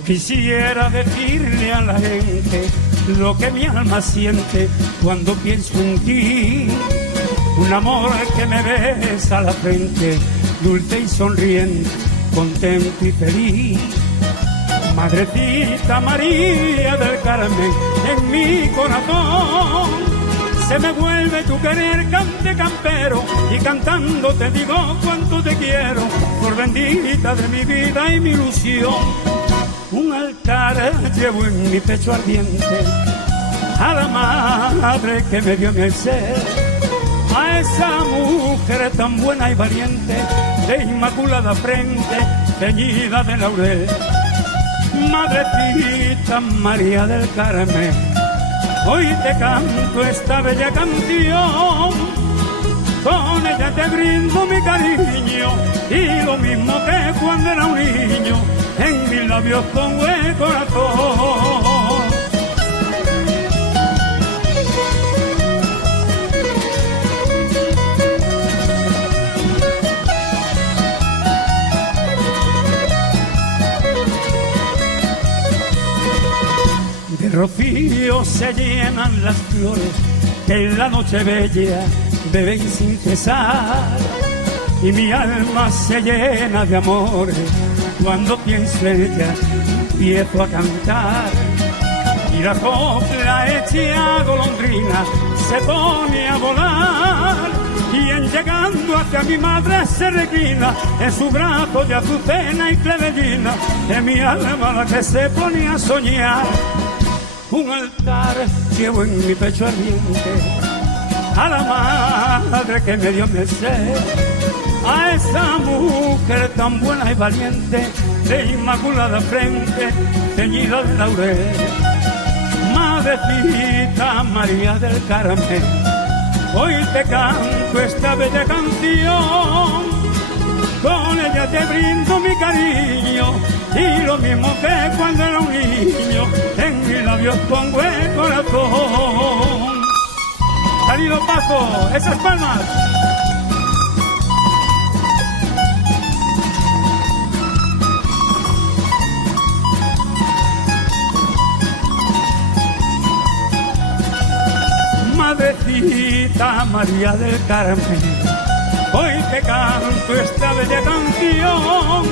Yo quisiera decirle a la gente lo que mi alma siente cuando pienso en ti. Un amor que me besa la frente, dulce y sonriente, contento y feliz. Madrecita María del Carmen, en mi corazón se me vuelve tu querer cante campero, y cantando te digo cuánto te quiero, por bendita de mi vida y mi ilusión. Un altar llevo en mi pecho ardiente a la madre que me dio mi ser, a esa mujer tan buena y valiente, de inmaculada frente, teñida de laurel. Madrecita María del Carmen, hoy te canto esta bella canción, con ella te brindo mi cariño, y lo mismo que cuando era un niño, en mis labios pongo el corazón. De rocío se llenan las flores que en la noche bella beben sin cesar, y mi alma se llena de amores cuando pienso en ella, empiezo a cantar. Y la copla hecha golondrina se pone a volar, y en llegando hacia mi madre se reclina en su brazo de azucena y clevellina, de mi alma la que se pone a soñar. Un altar llevo en mi pecho ardiente a la madre que me dio mi ser, a esa mujer tan buena y valiente, de inmaculada frente, teñida de laurel. Madrecita María del Carmen, hoy te canto esta bella canción, con ella te brindo mi cariño, y lo mismo que cuando era un niño, en mis labios pongo el corazón. Salido Paco, esas palmas. Madrecita María del Carmen, hoy te canto esta bella canción,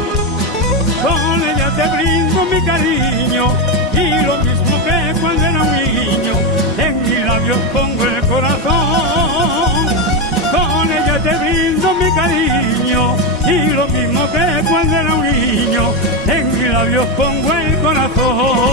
con ella te brindo mi cariño, y lo mismo que cuando era un niño, en mis labios pongo el corazón. Con ella te brindo mi cariño, y lo mismo que cuando era un niño, en mis labios pongo el corazón.